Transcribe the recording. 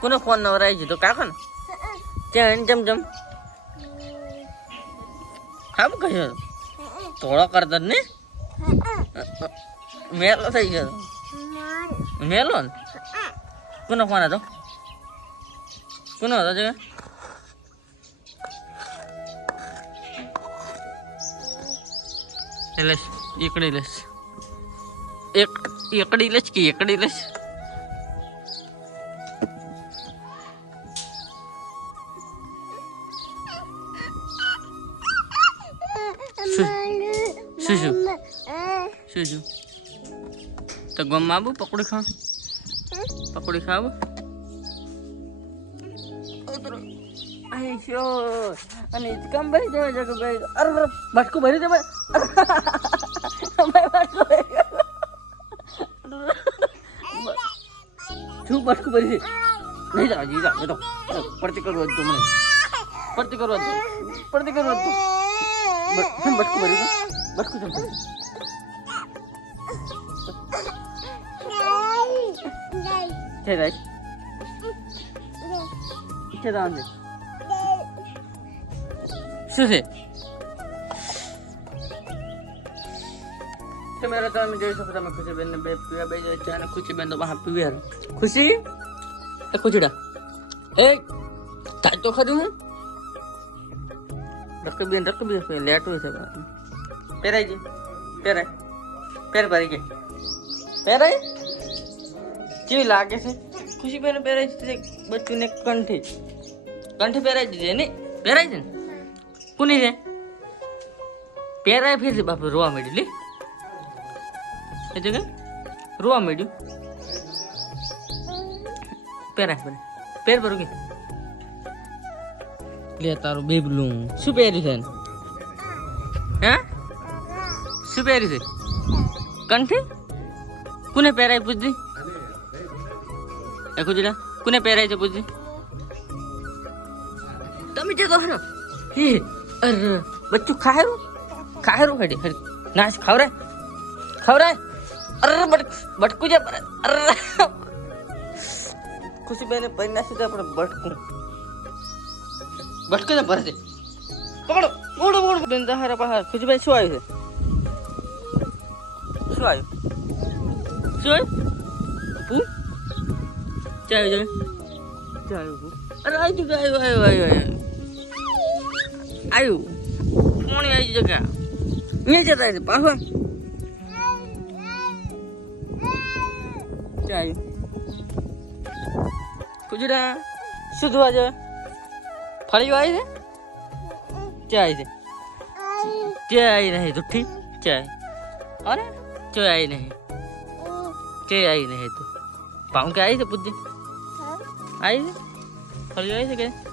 કોનો ફોન નવરાઈ ગયો તો કાકો ને ત્યાં જમ જમ ખાબ કયો થોડો કરતો ને મેલો થઈ ગયો મેલો ને કોનો ફોન હતો કોનો હતો જગા લેસ એકડી લેસ એકડી લેસ કે એકડી લેસ શું તો ગમ આવું પકોડી ખાવું અને કમ ભરી દેવા જગ ભાઈ અરે ભટકું ભરી દે શું ભટકું ભરી દે નહીં જા જી જા તો પડતી કરવું હતું મને પડતી કરવું હતું ભટકું ભરી દો ભટકું જમ છે રાઈ છે રાંધે શું છે તમારા તમે જોઈ શકો તમે ખુશીબેન ને બે પીવા બે જાય છે અને ખુશીબેન તો બહાર પીવે ખુશી એ ખુશીડા એ તાજ તો ખરી હું રકબીન લેટું છે પહેરાઈ ગઈ પેર ભરી ગઈ પહેરાઈ કેવી લાગે છે ખુશીબેન પહેરાઈ છે બચ્ચું ને કંઠી પહેરાઈ દીધી ને પહેરાઈ છે ને કોની છે પહેરાય ફેર છે બાપુ રોવા માંડ્યું લે એ જગ્યા રોવા માંડ્યું પહેરાય પેર ભરું કે લે તારું બેબલું શું પહેર્યું છે હે શું પહેર્યું છે કંઠી કોને પહેરાય પૂછતી એ ખુજડા કોને પહેરાય છે પૂછતી તમે જે તો હરો હે અરે બચ્ચું ખાયરું હડી નાશ ખવરાય અરે બટકું છે અરે ખુશીબેન પરી નાખી દે આપણે બટકું છે ભરશે પકડો ઓડો બેન દહારા પહાર ખુશીભાઈ શું આવ્યું છે હું ચાલ્યું અરે આવ્યું કોણ આવી જગ્યા અહીંયા જતા છે પાછો ચાલ્યું કુજરા શું ધોવા જાય ફળીઓ આવી છે ચાય છે ચાય આવી નહીં જુઠ્ઠી ચાય અરે ચાય આવી નહીં તો પાઉં કે આવી છે બુદ્ધિ આવી છે ફળીઓ આવી છે કે